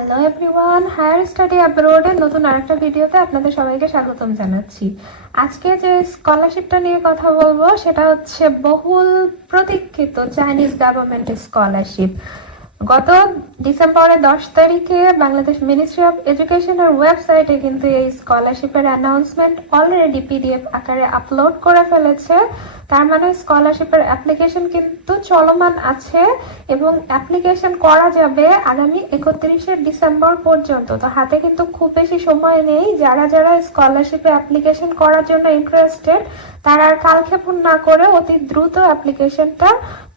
Hello everyone, higher study অ্যাব্রোডের নতুন আরেকটা ভিডিওতে আপনাদের সবাইকে স্বাগতম জানাচ্ছি। আজকে যে স্কলারশিপটা নিয়ে কথা বলবো সেটা হচ্ছে বহুল প্রতীক্ষিত চাইনিজ গভর্নমেন্ট স্কলারশিপ। গত ডিসেম্বরের 10 তারিখে বাংলাদেশ মিনিস্ট্রি অফ এডুকেশনের ওয়েবসাইটে কিন্তু এই স্কলারশিপের অ্যানাউন্সমেন্ট অলরেডি পিডিএফ আকারে আপলোড করে ফেলেছে। তার মানে স্কলারশিপের অ্যাপ্লিকেশন কিন্তু চলমান আছে এবং অ্যাপ্লিকেশন করা যাবে আগামী 31শে ডিসেম্বর পর্যন্ত। তো হাতে কিন্তু খুব বেশি সময় নেই। যারা যারা স্কলারশিপে অ্যাপ্লিকেশন করার জন্য ইন্টারেস্টেড তারা আর কালক্ষেপণ না করে অতি দ্রুত অ্যাপ্লিকেশনটা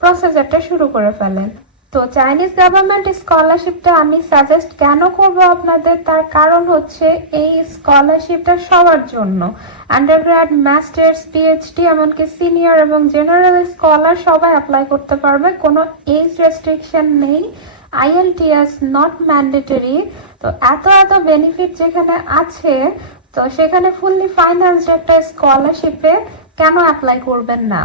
প্রসেসরটা শুরু করে ফেলেন। তো চাইনিজ গভর্নমেন্ট স্কলারশিপটা আমি সাজেস্ট কেন করব আপনাদের, তার কারণ হচ্ছে এই স্কলারশিপটা সবার জন্য, আন্ডারগ্র্যাড, মাস্টার্স, পিএইচডি, এমনকি সিনিয়র এবং জেনারেল স্কলার সবাই অ্যাপ্লাই করতে পারবে, কোনো এজ রেস্ট্রিকশন নেই, আইএলটিএস নট ম্যান্ডেটরি। তো এত এত বেনিফিট যেখানে আছে, তো সেখানে ফুললি ফাইন্যান্সড একটা স্কলারশিপে কেন অ্যাপ্লাই করবেন না?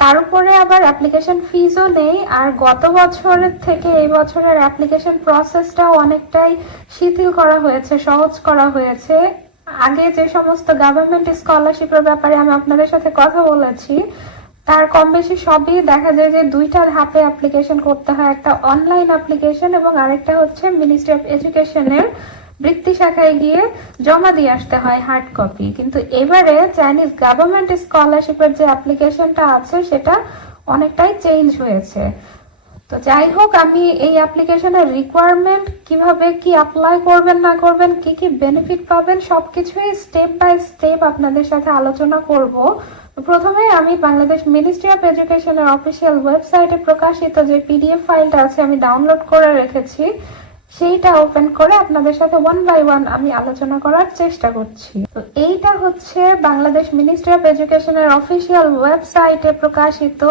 তার উপরে আবার অ্যাপ্লিকেশন ফিজও নেই। আর গত বছরের থেকে এই বছরের অ্যাপ্লিকেশন প্রসেসটাও অনেকটাই শিথিল করা হয়েছে, সহজ করা হয়েছে। আগে যে সমস্ত গভর্নমেন্ট স্কলারশিপের ব্যাপারে আমি আপনাদের সাথে কথা বলেছি তার কম বেশি সবই দেখা যায় যে দুইটা ধাপে অ্যাপ্লিকেশন করতে হয়, একটা অনলাইন অ্যাপ্লিকেশন এবং আরেকটা হচ্ছে মিনিস্ট্রি অফ এডুকেশনের বৃত্তি শাখায় গিয়ে জমা দিয়ে আসতে হয় হার্ড কপি। কিন্তু এবারে চাইনিজ গভর্নমেন্ট স্কলারশিপের যে অ্যাপ্লিকেশনটা আছে সেটা অনেকটাই চেঞ্জ হয়েছে। তো যাই হোক, আমি এই অ্যাপ্লিকেশনের রিকোয়ারমেন্ট, কিভাবে কি অ্যাপ্লাই করবেন না করবেন, কি কি বেনিফিট পাবেন, সবকিছুই স্টেপ বাই স্টেপ আপনাদের সাথে আলোচনা করব। প্রথমে আমি বাংলাদেশ মিনিস্ট্রি অফ এডুকেশনের অফিসিয়াল ওয়েবসাইটে প্রকাশিত যে পিডিএফ ফাইলটা আছে আমি ডাউনলোড করে রেখেছি, সেইটা ওপেন করে আপনাদের সাথে ওয়ান বাই ওয়ান আমি আলোচনা করার চেষ্টা করছি। তো এইটা হচ্ছে বাংলাদেশ মিনিস্ট্রি অফ এডুকেশনের অফিসিয়াল ওয়েবসাইটে প্রকাশিত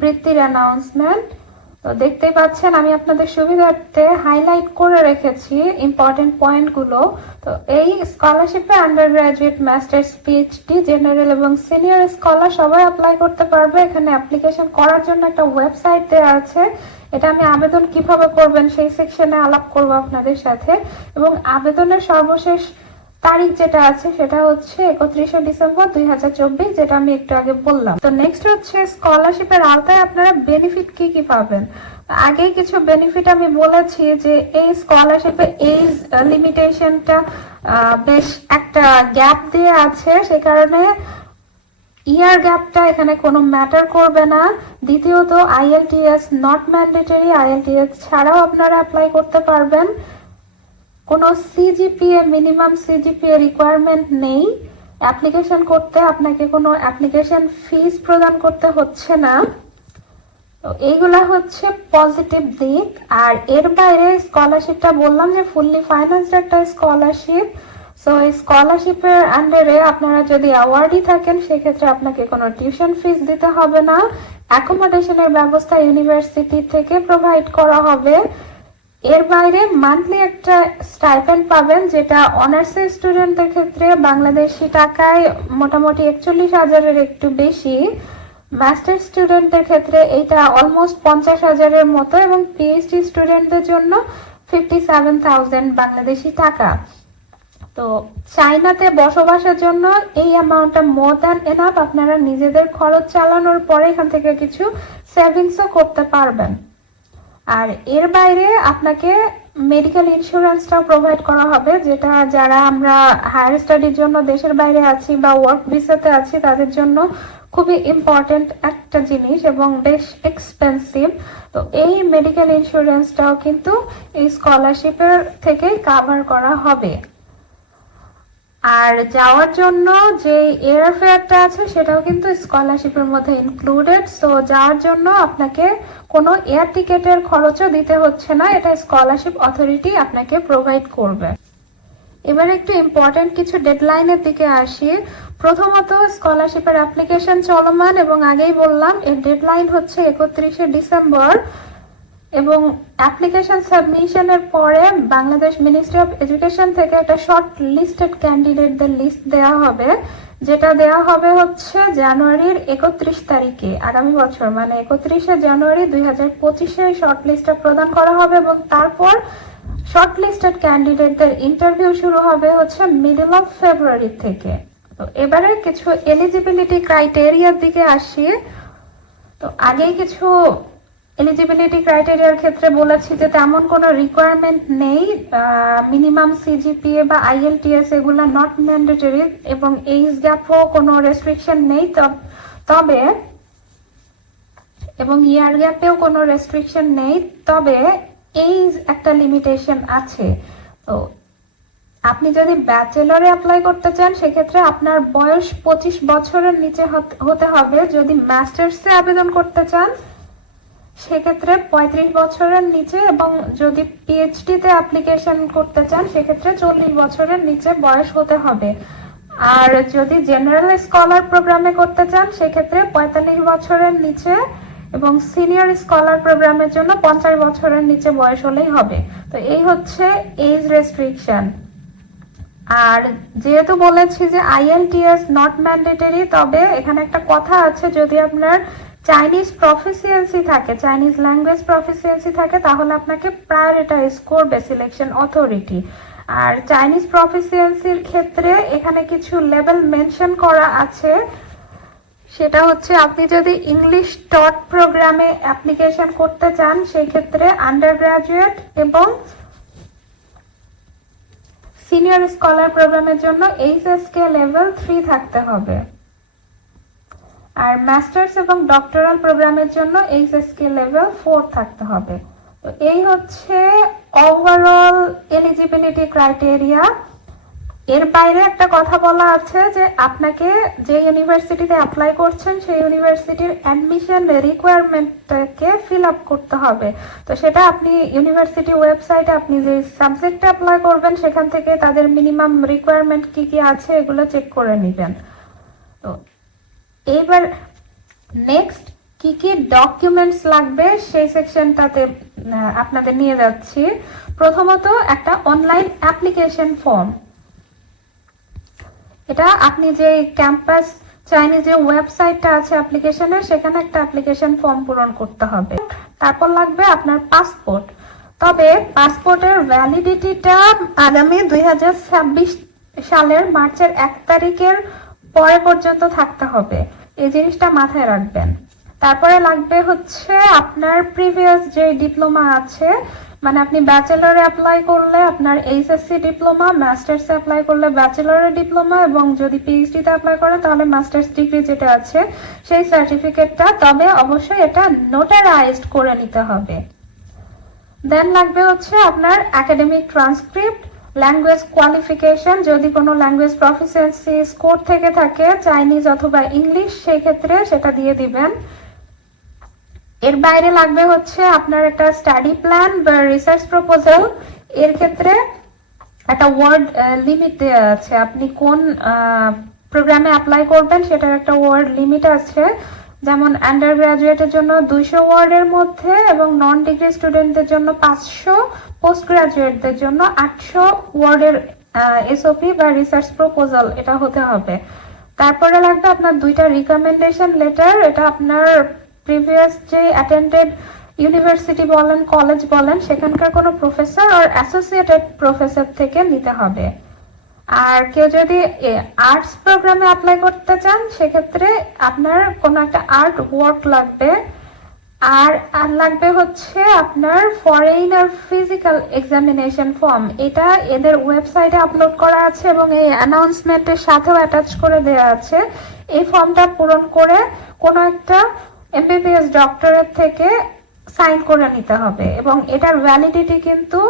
বৃত্তির অ্যানাউন্সমেন্ট। তো দেখতেই পাচ্ছেন আমি আপনাদের সুবিধার্থে হাইলাইট করে রেখেছি ইম্পর্টেন্ট পয়েন্টগুলো। তো এই স্কলারশিপে undergraduate, masters, PhD, general এবং সিনিয়র স্কলার সবাই অ্যাপ্লাই করতে পারবে। এখানে অ্যাপ্লিকেশন করার জন্য একটা ওয়েবসাইট দেওয়া আছে, এটা আমি আবেদন কিভাবে করবেন সেই সেকশনে আলাপ করব আপনাদের সাথে। এবং আবেদনের সর্বশেষ তারিখ যেটা আছে সেটা হচ্ছে 31শে ডিসেম্বর 2024, যেটা আমি একটু আগে বললাম। তো নেক্সট হচ্ছে স্কলারশিপের আওতায় আপনারা বেনিফিট কি কি পাবেন। আগেই কিছু বেনিফিট আমি বলেছি যে এই স্কলারশিপে এজ লিমিটেশনটা বেশ একটা গ্যাপ দিয়ে আছে, সে কারণে ইয়ার গ্যাপটা এখানে কোনো ম্যাটার করবে না। দ্বিতীয়ত আইএলটিএস নট ম্যান্ডেটরি, আইএলটিএস ছাড়াও আপনারা অ্যাপ্লাই করতে পারবেন। কোনো সিজিপিএ, মিনিমাম সিজিপিএ রিকোয়ারমেন্ট নেই। অ্যাপ্লিকেশন করতে আপনাকে কোনো অ্যাপ্লিকেশন ফিস প্রদান করতে হচ্ছে না। তো এইগুলা হচ্ছে পজিটিভ দিক। আর এর বাইরে স্কলারশিপটা বললাম যে ফুললি ফাইন্যান্সড একটা স্কলারশিপ। সো এই স্কলারশিপের আন্ডারে আপনারা যদি অ্যাওয়ার্ডই থাকেন সেক্ষেত্রে আপনাকে কোনো টিউশন ফিস দিতে হবে না। অ্যাকোমোডেশনের ব্যবস্থা ইউনিভার্সিটি থেকে প্রোভাইড করা হবে। এর বাইরে মান্থলি একটা স্টাইপেন্ড পাবেন, যেটা অনার্সের স্টুডেন্টদের ক্ষেত্রে বাংলাদেশি টাকায় মোটামুটি 41,000-এর একটু বেশি। মাস্টার স্টুডেন্টদের ক্ষেত্রে এইটা অলমোস্ট 50,000-এর মতো এবং পিএইচডি স্টুডেন্টদের জন্য 57,000 বাংলাদেশি টাকা। তো চাইনাতে বসবাসের জন্য এই অ্যামাউন্টটা মোর দ্যান এনাফ। আপনারা নিজেদের খরচ চালানোর পরে এখান থেকে কিছু সেভিংসও করতে পারবেন। আর এর বাইরে আপনাকে মেডিকেল ইন্স্যুরেন্সটাও প্রোভাইড করা হবে, যেটা যারা আমরা হায়ার স্টাডির জন্য দেশের বাইরে আছি বা ওয়ার্ক ভিসাতে আছি তাদের জন্য খুবই ইম্পর্টেন্ট একটা জিনিস এবং বেশ এক্সপেন্সিভ। তো এই মেডিকেল ইন্স্যুরেন্সটাও কিন্তু এই স্কলারশিপের থেকে কাভার করা হবে। আর যাওয়ার জন্য যে এয়ার ফেয়ারটা আছে সেটাও কিন্তু স্কলারশিপের মধ্যে ইনক্লুডেড। সো যাওয়ার জন্য আপনাকে কোনো এয়ার টিকেটের খরচও দিতে হচ্ছে না, এটা স্কলারশিপ অথরিটি আপনাকে প্রোভাইড করবে। এবার একটু ইম্পর্টেন্ট কিছু ডেডলাইনের দিকে আসি। প্রথমত স্কলারশিপের অ্যাপ্লিকেশন চলমান এবং আগেই বললাম এর ডেডলাইন হচ্ছে 31শে ডিসেম্বর এবং অ্যাপ্লিকেশন সাবমিশনের পরে বাংলাদেশ মিনিস্ট্রি অফ এডুকেশন থেকে একটা শর্ট লিস্টেড ক্যান্ডিডেটদের লিস্ট দেওয়া হবে, যেটা দেওয়া হবে হচ্ছে জানুয়ারির 31 তারিখে, আগামী বছর মানে 31শে জানুয়ারি 2025-এ শর্ট লিস্টটা প্রদান করা হবে এবং তারপর শর্টলিস্টেড ক্যান্ডিডেটদের ইন্টারভিউ শুরু হবে হচ্ছে মিডল অফ ফেব্রুয়ারি থেকে। তো এবারে কিছু এলিজিবিলিটি ক্রাইটেরিয়ার দিকে আসি। তো আগেই কিছু এলিজিবিলিটি ক্রাইটেরিয়ার ক্ষেত্রে বলেছি যে তেমন কোনো রিকোয়ারমেন্ট নেই, মিনিমাম সিজিপিএ বা আইএলটিএস এগুলো নট ম্যান্ডেটরি, এবং এইজ গ্যাপও কোনো রেস্ট্রিকশন নেই, তবে এবং ইয়ার গ্যাপেও কোনো রেস্ট্রিকশন নেই, তবে এইজ একটা লিমিটেশন আছে। তো আপনি যদি ব্যাচেলরে অ্যাপ্লাই করতে চান সেক্ষেত্রে আপনার বয়স 25 বছরের নিচে হতে হবে। যদি মাস্টার্সে আবেদন করতে চান সেক্ষেত্রে 35 বছরের নিচে, এবং যদি পিএইচডিতে অ্যাপ্লিকেশন করতে চান সেক্ষেত্রে 40 বছরের নিচে বয়স হতে হবে। আর যদি জেনারেল স্কলার প্রোগ্রামে করতে চান সেক্ষেত্রে 45 বছরের নিচে, এবং সিনিয়র স্কলার প্রোগ্রামের জন্য 50 বছরের নিচে বয়স হলেই হবে। তো এই হচ্ছে এজ রেস্ট্রিকশন। আর যেহেতু বলেছি যে আইএলটিএস নট ম্যান্ডেটরি, তবে এখানে একটা কথা আছে, যদি আপনার চাইনিজ প্রফিসিয়েন্সি থাকে, চাইনিজ ল্যাঙ্গুয়েজ প্রফিসিয়েন্সি থাকে, তাহলে আপনাকে প্রায়োরিটাইজ করবে সিলেকশন অথরিটি। আর চাইনিজ প্রফিসিয়েন্সির ক্ষেত্রে এখানে কিছু লেভেল মেনশন করা আছে। সেটা হচ্ছে আপনি যদি ইংলিশ টট প্রোগ্রামে অ্যাপ্লিকেশন করতে চান সেই ক্ষেত্রে আন্ডার গ্রাজুয়েট এবং সিনিয়র স্কলার প্রোগ্রামের জন্য এইচএসকে লেভেল 3 থাকতে হবে। আর মাস্টার্স এবং ডক্টরাল প্রোগ্রামের জন্য এইচএসকে লেভেল 4 থাকতে হবে। তো এই হচ্ছে ওভারঅল এলিজিবিলিটি ক্রাইটেরিয়া। এর বাইরে একটা কথা বলা আছে যে আপনাকে যে ইউনিভার্সিটিতে অ্যাপ্লাই করছেন সেই ইউনিভার্সিটির অ্যাডমিশন রিকোয়ারমেন্টকে ফিল আপ করতে হবে। তো সেটা আপনি ইউনিভার্সিটি ওয়েবসাইটে আপনি যে সাবজেক্টে অ্যাপ্লাই করবেন সেখান থেকে তাদের মিনিমাম রিকোয়ারমেন্ট কি কি আছে এগুলো চেক করে নেবেন। তো এইবার নেক্সট কি কি ডকুমেন্টস লাগবে সেই সেকশনটাতে আপনাদের নিয়ে যাচ্ছি। প্রথমত একটা অনলাইন অ্যাপ্লিকেশন ফর্ম। এটা আপনি যে ক্যাম্পাস চাইনিজের ওয়েবসাইটটা আছে অ্যাপ্লিকেশনের, সেখানে একটা অ্যাপ্লিকেশন ফর্ম পূরণ করতে হবে। তারপর লাগবে আপনার পাসপোর্ট। তবে পাসপোর্টের ভ্যালিডিটিটা আগামী 2026 সালের মার্চের 1 তারিখের পরে পর্যন্ত থাকতে হবে, এই জিনিসটা মাথায় রাখবেন। তারপরে লাগবে হচ্ছে আপনার প্রিভিয়াস যে ডিপ্লোমা আছে, মানে আপনি ব্যাচেলরে অ্যাপ্লাই করলে আপনার এইচএসসি ডিপ্লোমা, মাস্টার্সে অ্যাপ্লাই করলে ব্যাচেলরের ডিপ্লোমা, এবং যদি পিএইচডিতে অ্যাপ্লাই করে তাহলে মাস্টার্স ডিগ্রি যেটা আছে সেই সার্টিফিকেটটা, তবে অবশ্যই এটা নোটারাইজড করে নিতে হবে। দেন লাগবে হচ্ছে আপনার একাডেমিক ট্রান্সক্রিপ্ট, ল্যাঙ্গুয়েজ কোয়ালিফিকেশন, যদি কোনো ল্যাঙ্গুয়েজ প্রফিসিয়েন্সি স্কোর থেকে থাকে চাইনিজ অথবা ইংলিশ সেই ক্ষেত্রে সেটা দিয়ে দিবেন। এর বাইরে লাগবে হচ্ছে আপনার একটা স্টাডি প্ল্যান বা রিসার্চ প্রপোজাল। এর ক্ষেত্রে একটা ওয়ার্ড লিমিট দেওয়া আছে, আপনি কোন প্রোগ্রামে অ্যাপ্লাই করবেন সেটার একটা ওয়ার্ড লিমিট আছে। যেমন আন্ডার গ্রাজুয়েটের জন্য 200 ওয়ার্ডের মধ্যে, এবং নন ডিগ্রি স্টুডেন্টদের জন্য 500, পোস্ট গ্রাজুয়েটদের জন্য 800 ওয়ার্ডের এসওপি বা রিসার্চ প্রপোজাল এটা হতে হবে। তারপরে লাগবে আপনার 2টা রিকমেন্ডেশন লেটার। এটা আপনার প্রিভিয়াস যে অ্যাটেন্ডেড ইউনিভার্সিটি বলেন কলেজ বলেন সেখানকার কোনো প্রফেসর আর অ্যাসোসিয়েটেড প্রফেসর থেকে নিতে হবে। আর কেউ যদি আর্টস প্রোগ্রামে অ্যাপ্লাই করতে চান সেক্ষেত্রে আপনার কোনো একটা আর্ট ওয়ার্ক লাগবে। আর লাগবে হচ্ছে আপনার ফরেইনার ফিজিক্যাল এক্সামিনেশন ফর্ম। এটা এদের ওয়েবসাইটে আপলোড করা আছে এবং এই অ্যানাউন্সমেন্টের সাথেও অ্যাটাচ করে দেওয়া আছে। এই ফর্মটা পূরণ করে কোনো একটা এমবিবিএস ডক্টরের থেকে সাইন করে নিতে হবে, এবং এটার ভ্যালিডিটি কিন্তু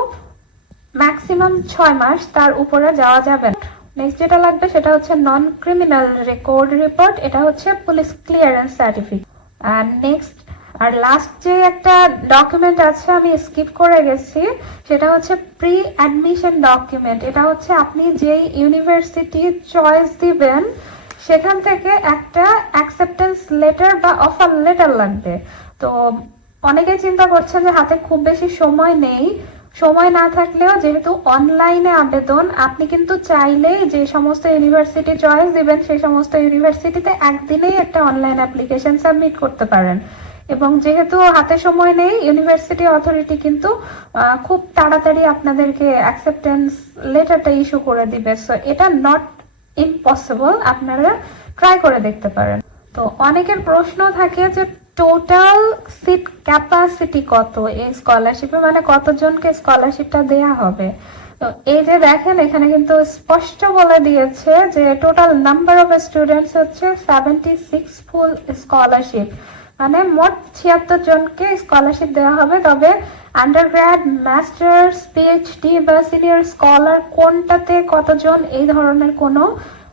ম্যাক্সিমাম 6 মাস, তার উপরে যাওয়া যাবে না। নেক্সট যেটা লাগবে সেটা হচ্ছে নন ক্রিমিনাল রেকর্ড রিপোর্ট। এটা হচ্ছে পুলিশ ক্লিয়ারেন্স সার্টিফিকেট। আর নেক্সট আর লাস্ট যে একটা ডকুমেন্ট আছে আমি স্কিপ করে গেছি, সেটা হচ্ছে প্রি অ্যাডমিশন ডকুমেন্ট। এটা হচ্ছে আপনি যেই ইউনিভার্সিটি চয়েস দিবেন সেখান থেকে একটা অ্যাকসেপ্টেন্স লেটার বা অফার লেটার লাগবে। তো অনেকেই চিন্তা করছেন যে হাতে খুব বেশি সময় নেই। সময় না থাকলেও যেহেতু অনলাইনে আবেদন, আপনি কিন্তু চাইলেই যে সমস্ত ইউনিভার্সিটি চয়েস দিবেন সেই সমস্ত ইউনিভার্সিটিতে একদিনেই একটা অনলাইন অ্যাপ্লিকেশন সাবমিট করতে পারেন। এবং যেহেতু হাতে সময় নেই, ইউনিভার্সিটি অথরিটি কিন্তু খুব তাড়াতাড়ি আপনাদেরকে অ্যাকসেপ্টেন্স লেটারটা ইস্যু করে দিবে। সো এটা নট ইম্পসিবল, আপনারা ট্রাই করে দেখতে পারেন। তো অনেকের প্রশ্ন থাকে যে টোটাল সিট ক্যাপাসিটি কত এই স্কলারশিপে, মানে কতজনকে স্কলারশিপটা দেয়া হবে। তো এই যে দেখেন এখানে কিন্তু স্পষ্ট বলে দিয়েছে যে টোটাল নাম্বার অফ স্টুডেন্টস হচ্ছে 76 ফুল স্কলারশিপ, মানে মোট 76 জনকে স্কলারশিপ দেওয়া হবে। তবে আন্ডারগ্র্যাড, মাস্টার্স, পিএইচডি বা সিনিয়র স্কলার কোনটাতে কতজন এই ধরনের কোনো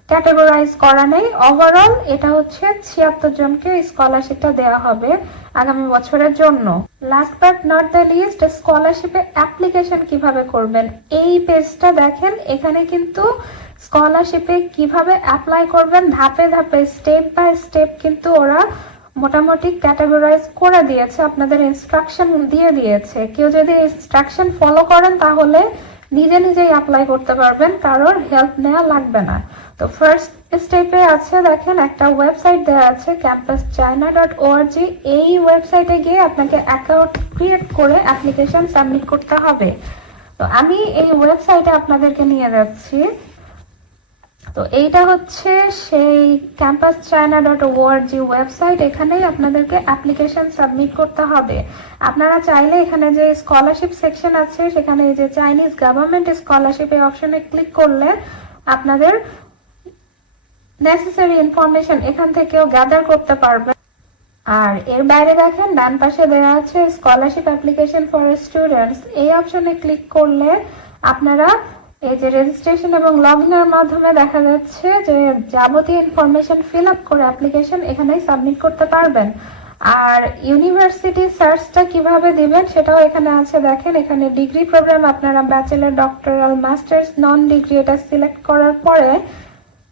ক্যাটেগরাইজ করা নেই। ওভারঅল এটা হচ্ছে 76 জনকে স্কলারশিপটা দেওয়া হবে আগামী বছরের জন্য। Last but not the least, স্কলারশিপে অ্যাপ্লিকেশন কিভাবে করবেন এই পেজটা দেখেন। এখানে কিন্তু স্কলারশিপে কিভাবে অ্যাপ্লাই করবেন ধাপে ধাপে স্টেপ বাই স্টেপ কিন্তু ওরা মোটামুটি ক্যাটাগরাইজ করে দিয়েছে, আপনাদের ইনস্ট্রাকশন দিয়ে দিয়েছে। কেউ যদি ইনস্ট্রাকশন ফলো করেন তাহলে নিজে নিজেই অ্যাপ্লাই করতে পারবেন, কারোর হেল্প নেওয়া লাগবে না। তো ফার্স্ট স্টেপে আছে দেখেন একটা ওয়েবসাইট দেওয়া আছে campuschina.org। এই ওয়েবসাইটে গিয়ে আপনাকে অ্যাকাউন্ট ক্রিয়েট করে অ্যাপ্লিকেশন সাবমিট করতে হবে। তো আমি এই ওয়েবসাইটে আপনাদেরকে নিয়ে যাচ্ছি। তো এইটা হচ্ছে সেই campuschina.org ওয়েবসাইট। এখানেই আপনাদেরকে অ্যাপ্লিকেশন সাবমিট করতে হবে। আপনারা চাইলে এখানে যে স্কলারশিপ সেকশন আছে সেখানে এই যে চাইনিজ গভর্নমেন্ট স্কলারশিপ এই অপশনে ক্লিক করলে আপনাদের নেসেসারি ইনফরমেশন এখান থেকেও গ্যাদার করতে পারবেন। আর এর বাইরে দেখেন ডান পাশে দেওয়া আছে স্কলারশিপ অ্যাপ্লিকেশন ফর স্টুডেন্টস। এই অপশনে ক্লিক করলে আপনারা এই যে রেজিস্ট্রেশন এবং লগ ইনের মাধ্যমে দেখা যাচ্ছে যে যাবতীয় ইনফরমেশন ফিল আপ করে অ্যাপ্লিকেশন এখানেই সাবমিট করতে পারবেন। আর ইউনিভার্সিটি সার্চটা কিভাবে দিবেন সেটাও এখানে আছে দেখেন। এখানে ডিগ্রি প্রোগ্রাম আপনারা bachelor, doctoral, masters, non degree এটা সিলেক্ট করার পরে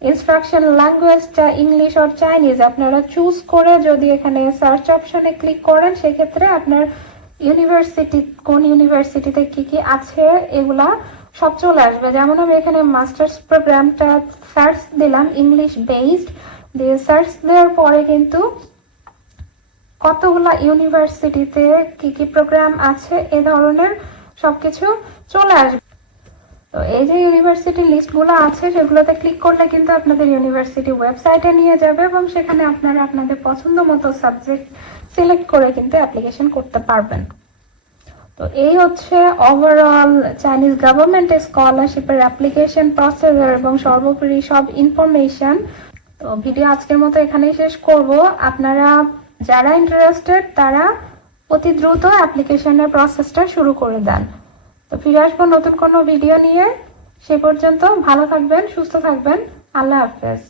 ইনস্ট্রাকশন ল্যাঙ্গুয়েজটা ইংলিশ অর চাইনিজ আপনারা চুজ করে যদি এখানে সার্চ অপশনে ক্লিক করেন সেক্ষেত্রে আপনার ইউনিভার্সিটি কোন ইউনিভার্সিটিতে কি কি আছে এগুলা সব চলে আসবে। যেমন আমি এখানে মাস্টার্স প্রোগ্রামটা সার্চ দিলাম ইংলিশ বেসড দিয়ে, সার্চ দেওয়ার পরে কিন্তু কতগুলা ইউনিভার্সিটিতে কি কি প্রোগ্রাম আছে এ ধরনের সবকিছু চলে আসবে। তো এই যে ইউনিভার্সিটি লিস্টগুলো আছে সেগুলোতে ক্লিক করলে কিন্তু আপনাদের ইউনিভার্সিটি ওয়েবসাইটে নিয়ে যাবে এবং সেখানে আপনারা আপনাদের পছন্দ মতো সাবজেক্ট সিলেক্ট করে কিন্তু অ্যাপ্লিকেশন করতে পারবেন। তো এই হচ্ছে ওভারঅল চাইনিজ গভর্নমেন্ট স্কলারশিপের অ্যাপ্লিকেশন প্রসেস এবং সর্বোপরি সব ইনফরমেশন। তো ভিডিও আজকের মতো এখানেই শেষ করব। আপনারা যারা ইন্টারেস্টেড তারা অতি দ্রুত অ্যাপ্লিকেশনের প্রসেসটা শুরু করে দেন। তো ফিরে আসবো নতুন কোনো ভিডিও নিয়ে। সে পর্যন্ত ভালো থাকবেন, সুস্থ থাকবেন। আল্লাহ হাফেজ।